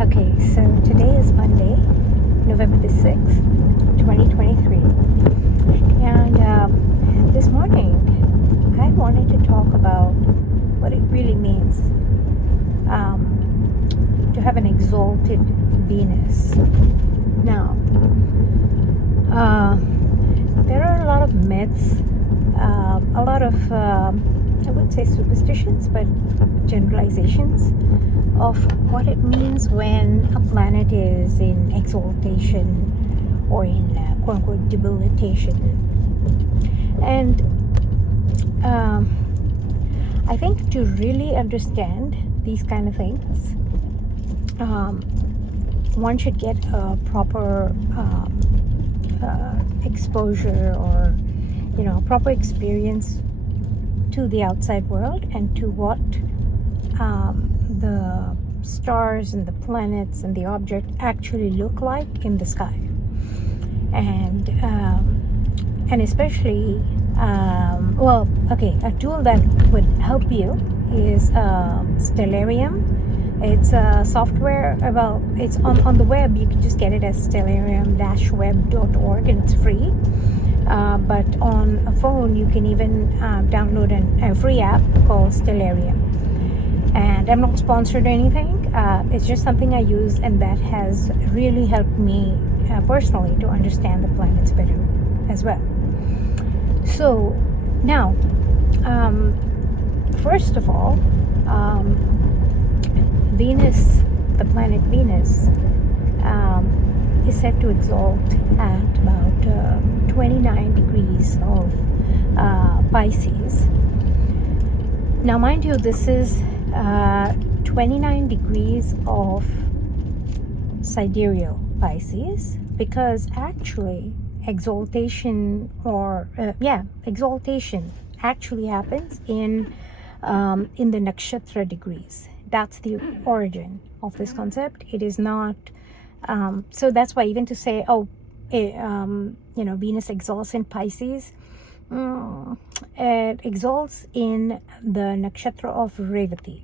Okay, so today is Monday, November the 6th, 2023. And this morning, I wanted to talk about what it really means to have an exalted Venus. Now, there are a lot of myths, a lot of, I wouldn't say superstitions, but generalizations of what it means when a planet is in exaltation or in quote unquote debilitation. And I think to really understand these kind of things, one should get a proper exposure or proper experience to the outside world and to what the stars and the planets and the object actually look like in the sky. And especially a tool that would help you is Stellarium. It's a software, it's on the web. You can just get it as stellarium-web.org, and it's free. But on a phone, you can even download a free app called Stellarium. And I'm not sponsored or anything. It's just something I use, and that has really helped me personally to understand the planets better as well. So now, first of all, Venus, the planet Venus, is said to exalt at about 29 degrees of Pisces. Now, mind you, this is 29 degrees of sidereal Pisces, because actually exaltation actually happens in the nakshatra degrees. That's the origin of this concept. It is not so that's why even to say Venus exalts in Pisces, it exalts in the nakshatra of Revati,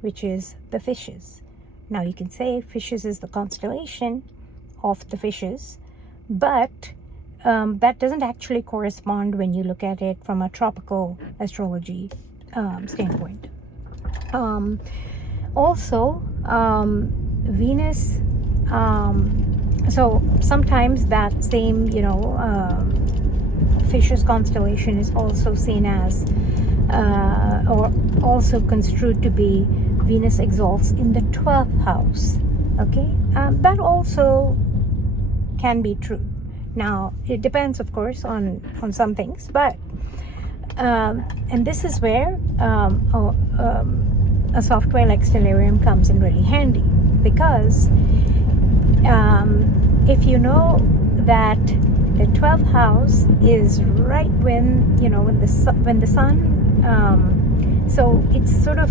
which is the fishes. Now you can say fishes is the constellation of the fishes, but that doesn't actually correspond when you look at it from a tropical astrology standpoint. Also, Venus, so sometimes that same fishes constellation is also seen as or also construed to be Venus exalts in the 12th house. Okay, that also can be true. Now it depends, of course, on some things, but and this is where a software like Stellarium comes in really handy, because if you know that the 12th house is right when the sun so it's sort of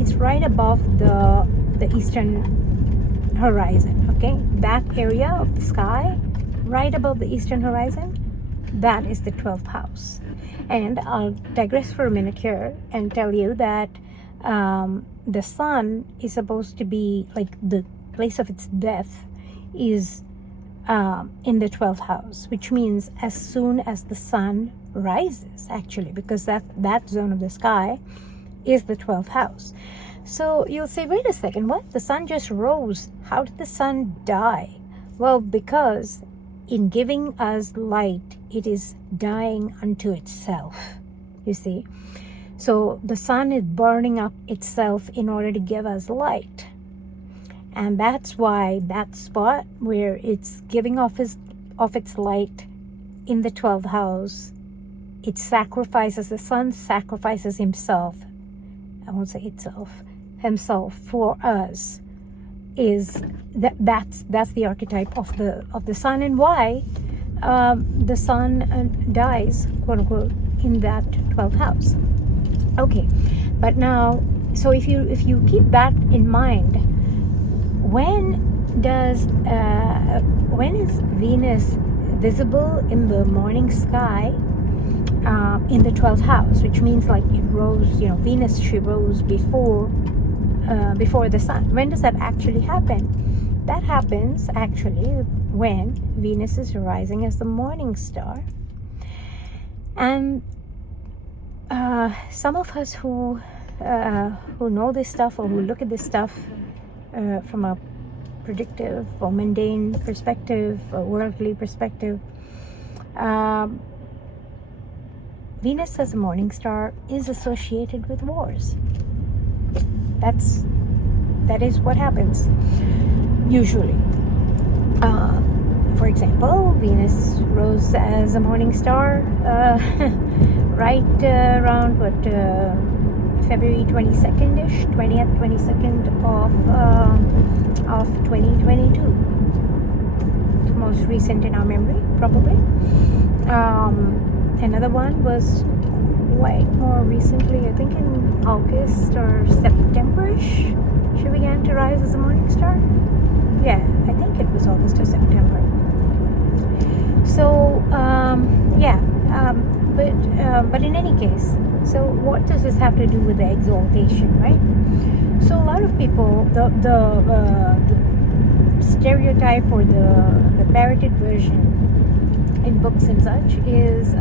it's right above the eastern horizon. Okay, that area of the sky right above the eastern horizon, that is the 12th house. And I'll digress for a minute here and tell you that the sun is supposed to be, like, the place of its death is in the 12th house, which means as soon as the sun rises, actually, because that zone of the sky is the 12th house. So you'll say, wait a second, what? The sun just rose. How did the sun die? Well, because in giving us light, it is dying unto itself, you see. So the sun is burning up itself in order to give us light. And that's why that spot where it's giving off its light in the 12th house, it sacrifices, the sun sacrifices himself. I won't say itself, himself for us. That's the archetype of the sun, and why the sun dies, quote unquote, in that 12th house. Okay, but now, so if you keep that in mind, when is Venus visible in the morning sky? In the 12th house, which means like it rose, Venus, she rose before before the sun. When does that actually happen? That happens actually when Venus is rising as the morning star. And some of us who know this stuff, or who look at this stuff from a predictive or mundane perspective, a worldly perspective, Venus as a morning star is associated with wars. That is what happens usually. For example, Venus rose as a morning star right around February 22nd-ish, 20th, 22nd of 2022. The most recent in our memory, probably. Another one was quite more recently, I think in August or September-ish, she began to rise as a morning star. Yeah, I think it was August or September. So, but in any case, so what does this have to do with the exaltation, right? So a lot of people, the stereotype or the parroted version in books and such is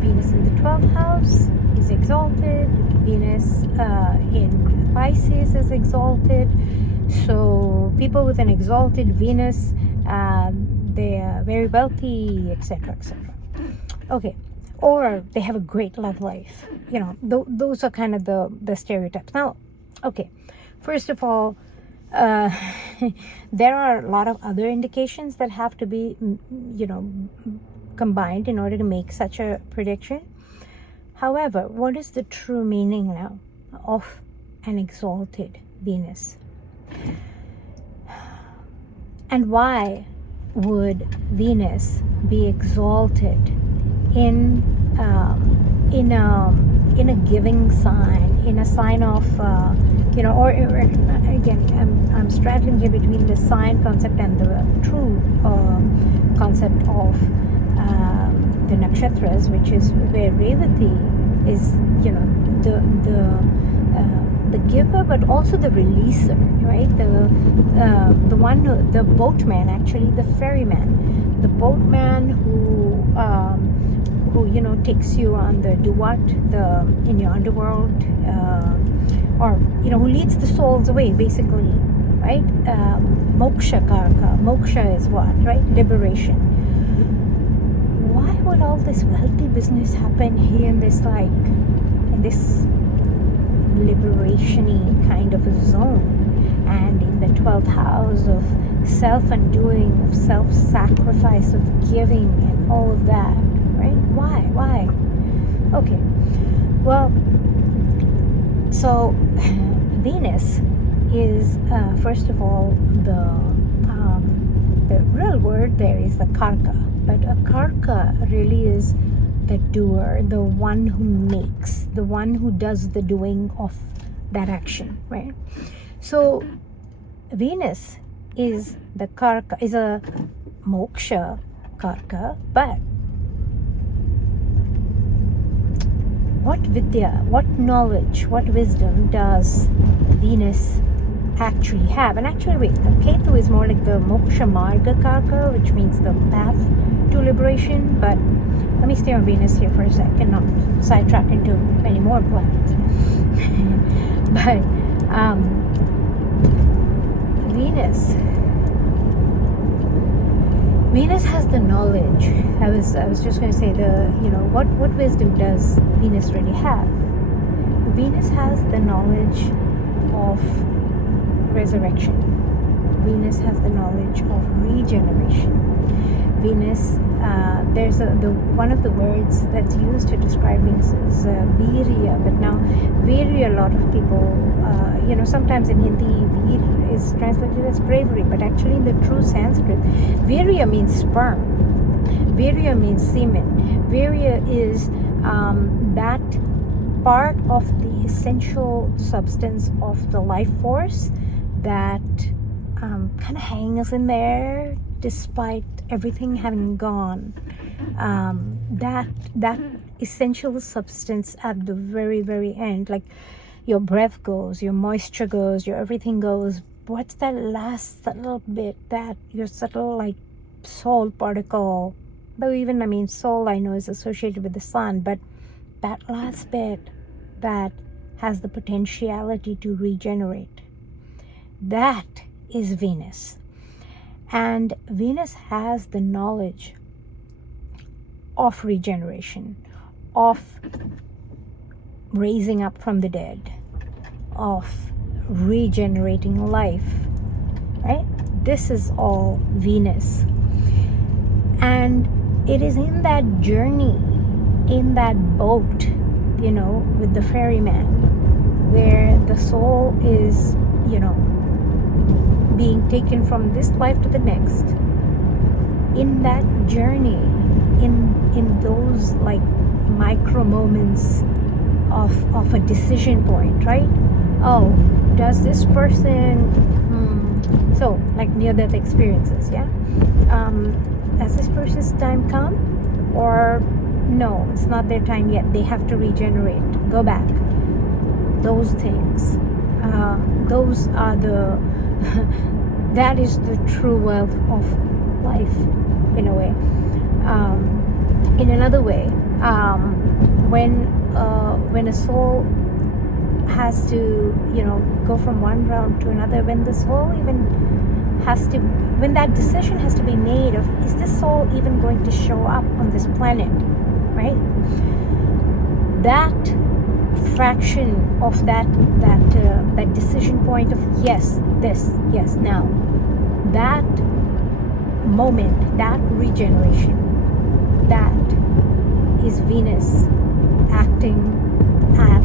Venus in the 12th house is exalted, Venus in Pisces is exalted. So people with an exalted Venus, they are very wealthy, etc., etc. Okay, or they have a great love life. Those are kind of the stereotypes. Now, okay, first of all, there are a lot of other indications that have to be, combined in order to make such a prediction. However, what is the true meaning now of an exalted Venus? And why would Venus be exalted in a giving sign, in a sign of or again, I'm straddling here between the sign concept and the true concept of the nakshatras, which is where Revati is, the giver, but also the releaser, right? The one the boatman, actually, the ferryman, the boatman who takes you on the duat, in your underworld, or who leads the souls away, basically, right? Moksha karka. Moksha is what, right? Liberation. Why would all this wealthy business happen here in this liberation-y kind of a zone, and in the 12th house of self-undoing, of self-sacrifice, of giving, and all of that, right? Why? Okay, well, so Venus is first of all the real word there is the karka, but a karka really is the doer, the one who makes, the one who does the doing of that action, right? So Venus is the karka, is a moksha karka, but what vidya, what knowledge, what wisdom does Venus actually have? And actually, wait, the Ketu is more like the moksha marga karka, which means the path to liberation. But let me stay on Venus here for a second, not sidetrack into many more planets. But Venus has the knowledge. I was just going to say what wisdom does Venus really have? Venus has the knowledge of resurrection. Venus has the knowledge of regeneration. Venus, there's one of the words that's used to describe Venus is virya, but now virya, a lot of people, sometimes in Hindi, vir is translated as bravery, but actually in the true Sanskrit, virya means sperm, virya means semen. Virya is that part of the essential substance of the life force that kind of hangs in there despite everything having gone. That essential substance at the very, very end, like your breath goes, your moisture goes, your everything goes. What's that last little bit, that your subtle like soul particle? Though even, I mean, soul I know is associated with the sun, but that last bit that has the potentiality to regenerate, that is Venus. And Venus has the knowledge of regeneration, of raising up from the dead, of regenerating life, right? This is all Venus. And it is in that journey, in that boat, you know, with the ferryman, where the soul is, you know, being taken from this life to the next. In that journey, in those like micro moments of a decision point, right? Oh, does this person, so like near-death experiences, yeah? Has this person's time come? Or no, it's not their time yet. They have to regenerate, go back. Those things, those are the, that is the true wealth of life, in a way. In another way, when a soul has to, you know, go from one realm to another, when the soul even has to, when that decision has to be made of, is this soul even going to show up on this planet, right? That fraction of that decision point of yes, this, yes, now, that moment, that regeneration, that is Venus acting at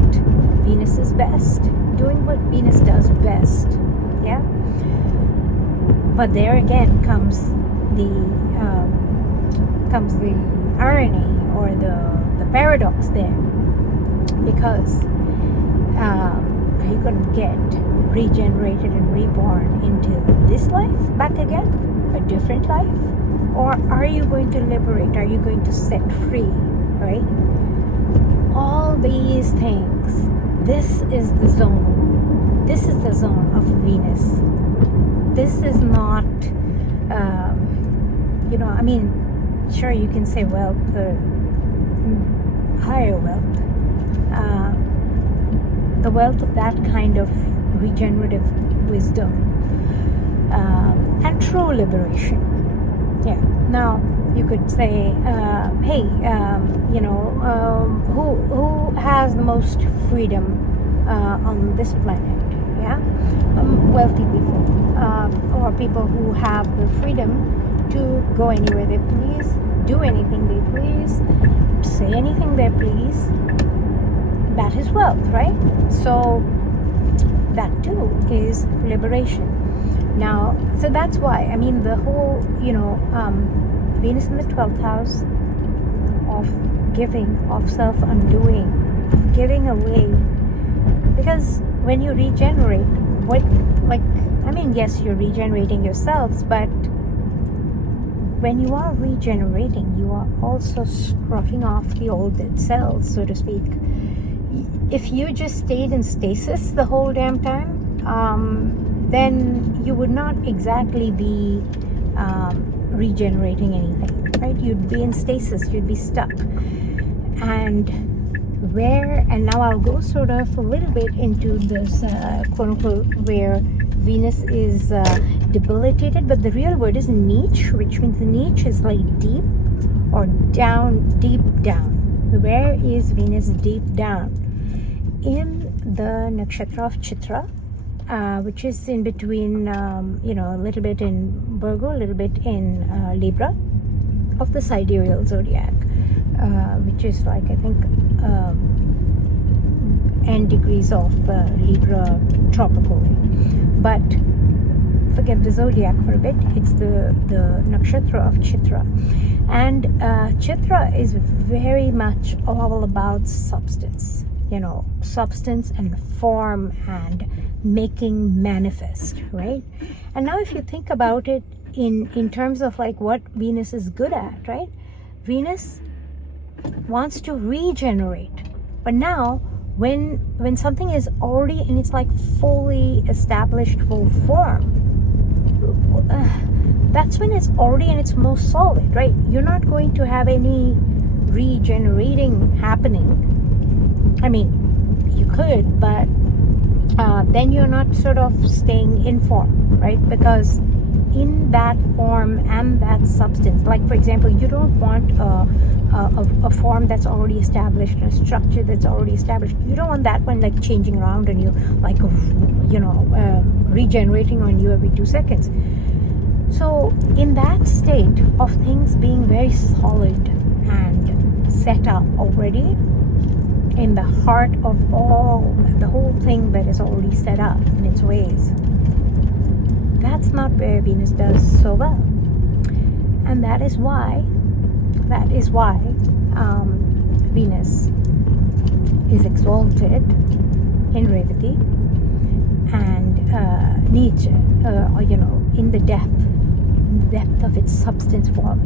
Venus's best, doing what Venus does best, yeah? But there again comes the irony or the paradox there, because are you going to get regenerated and reborn into this life back again, a different life, or are you going to liberate? Are you going to set free? Right? All these things. This is the zone. This is the zone of Venus. This is not, you know, I mean, sure, you can say wealth, higher wealth, the wealth of that kind of regenerative wisdom, and true liberation. Yeah. Now, you could say, hey, you know, who has the most freedom on this planet? Yeah, wealthy people, or people who have the freedom to go anywhere they please, do anything they please, say anything they please. That is wealth, right? So that too is liberation. Now, so that's why, I mean, the whole, you know, Venus in the 12th house of giving, of self-undoing, of giving away. Because when you regenerate, what, like, I mean, yes, you're regenerating yourselves, but when you are regenerating, you are also scruffing off the old dead cells, so to speak. If you just stayed in stasis the whole damn time, then you would not exactly be regenerating anything, right? You'd be in stasis, you'd be stuck. And now I'll go sort of a little bit into this quote unquote where Venus is debilitated, but the real word is niche, which means the niche is like deep or down, deep down. Where is Venus deep down? In the nakshatra of Chitra, which is in between, you know, a little bit in Virgo, a little bit in Libra, of the sidereal zodiac, which is like, I think, n degrees of Libra tropically. But forget the zodiac for a bit. It's the nakshatra of Chitra. And Chitra is very much all about substance, you know, substance and form and making manifest, right? And now if you think about it in terms of like what Venus is good at, right? Venus wants to regenerate. But now when something is already in its like fully established full form, that's when it's already in its most solid, right? You're not going to have any regenerating happening. I mean, you could, but then you're not sort of staying in form, right? Because in that form and that substance, like for example, you don't want a form that's already established, a structure that's already established. You don't want that one like changing around on you, like regenerating on you every 2 seconds. So in that state of things being very solid and set up already, in the heart of the whole thing that is already set up in its ways, that's not where Venus does so well. And that is why Venus is exalted in Revati and Nietzsche, in the depth of its substance form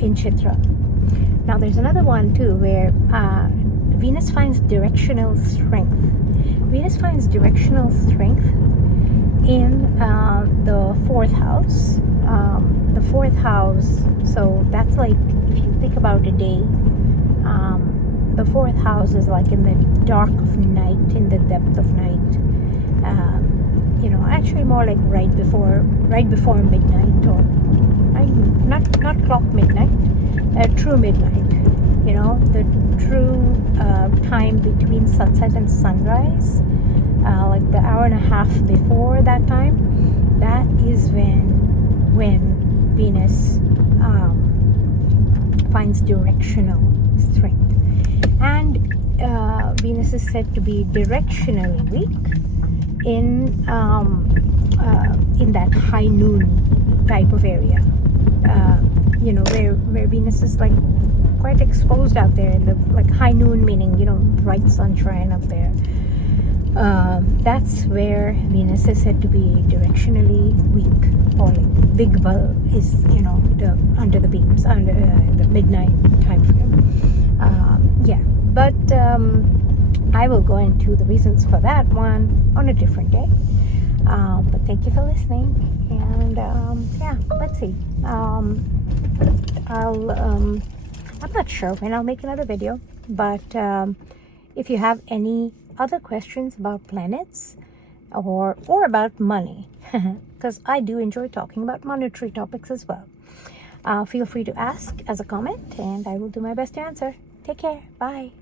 in Chitra. Now there's another one too where Venus finds directional strength. Venus finds directional strength in the 4th house. The 4th house, so that's like, if you think about a day, the 4th house is like in the dark of night, in the depth of night. Actually more like right before midnight, or not clock midnight, true midnight. The true time between sunset and sunrise, like the hour and a half before that time. That is when Venus finds directional strength, and Venus is said to be directionally weak in that high noon type of area, where Venus is like quite exposed out there in the like high noon, meaning bright sunshine up there. That's where Venus is said to be directionally weak, or like big bulb is under the beams, under the midnight time frame. But I will go into the reasons for that one on a different day. But thank you for listening, and let's see. I'm not sure when I'll make another video, but if you have any other questions about planets or about money, because I do enjoy talking about monetary topics as well, feel free to ask as a comment, and I will do my best to answer. Take care. Bye.